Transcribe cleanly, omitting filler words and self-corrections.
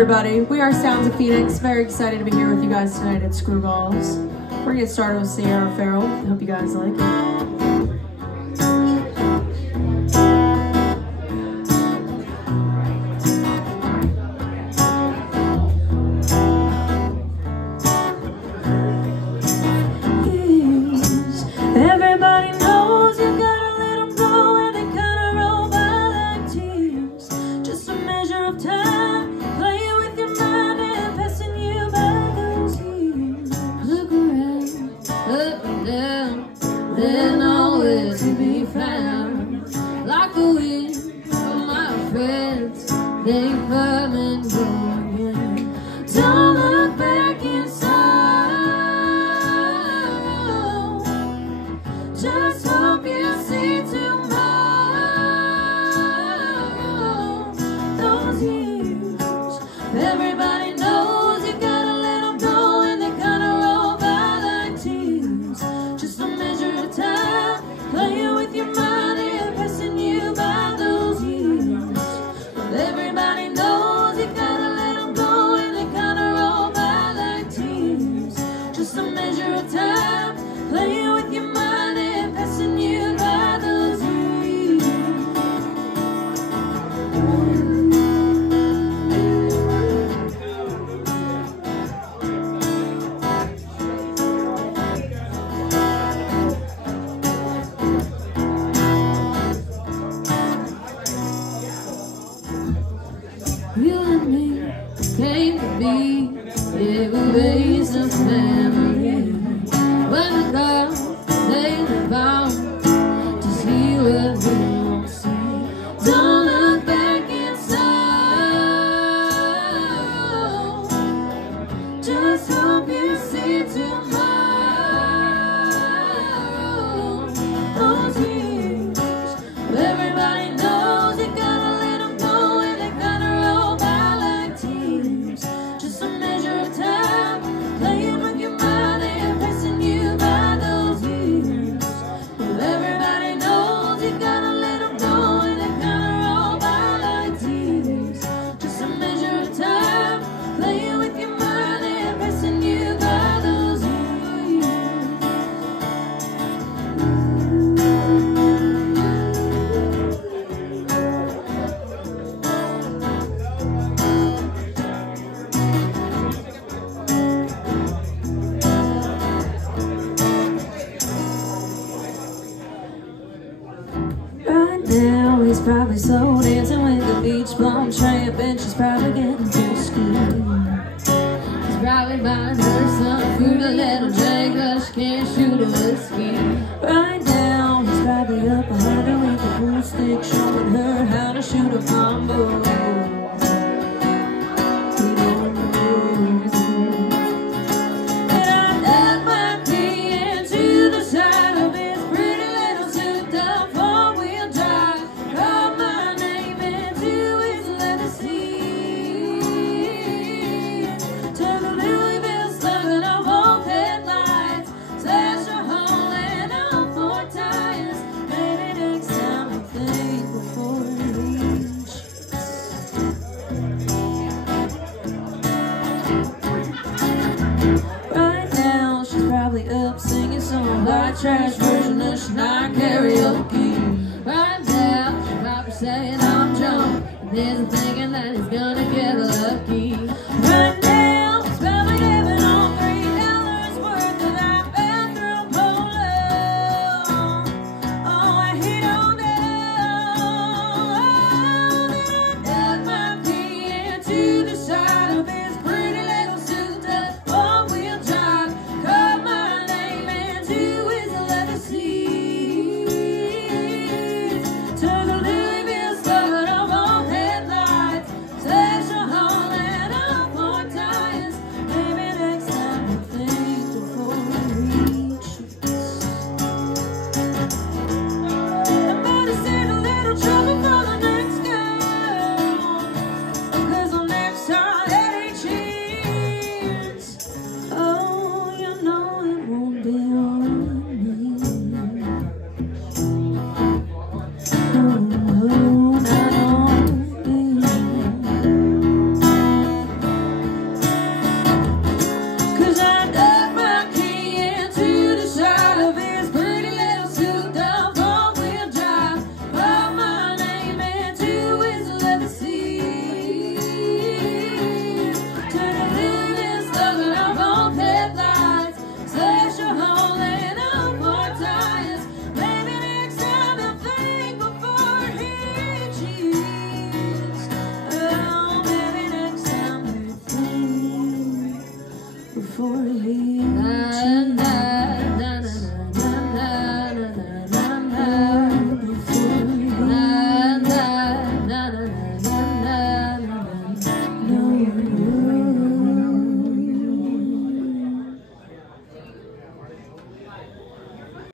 everybody. We are Sounds of Phoenix. Very excited to be here with you guys tonight at Screwballs. We're gonna get started with Sierra Farrell. I hope you guys like it. Everybody knows you gotta let them go, and they kinda roll by like tears. Just a measure of time, playing with your mind and passing you by those years. Look around, up and down, they're nowhere to be found. Like the wind from my friends, they come and go again. Don't look back inside. Just hope you see tomorrow. Those years, everybody knows you gotta let them go, and they kinda roll by like tears. Just a measure of time, playing with your mind and passing you by those years. But everybody knows you gotta let them go, and they kinda roll by like tears. Just a measure of time, playing with your mind and passing you by those years. You and me came to be, yeah, we raised a family. When the girls, they live bound to see what we don't see. Don't look back inside. Just hope you see tomorrow. Those years, everybody knows you gotta let them go, and they kinda roll by like tears. Just a measure of time, playing with your mind and passing you by those years. Well, everybody knows you gotta let them go, and they kinda roll by like tears. Just a measure of time, playing with your mind and passing you by those years. Right now he's probably slow dancing with the beach plum tramp, and she's probably getting thirsty. He's probably buying her some food, a little drink, but she can't shoot a whiskey. Right now he's probably up behind her with a pool stick, showing her how to shoot a combo. Up singing some white trash version of Shania karaoke. Right now, she's probably saying I'm drunk, and there's a thinking that he's gonna get lucky.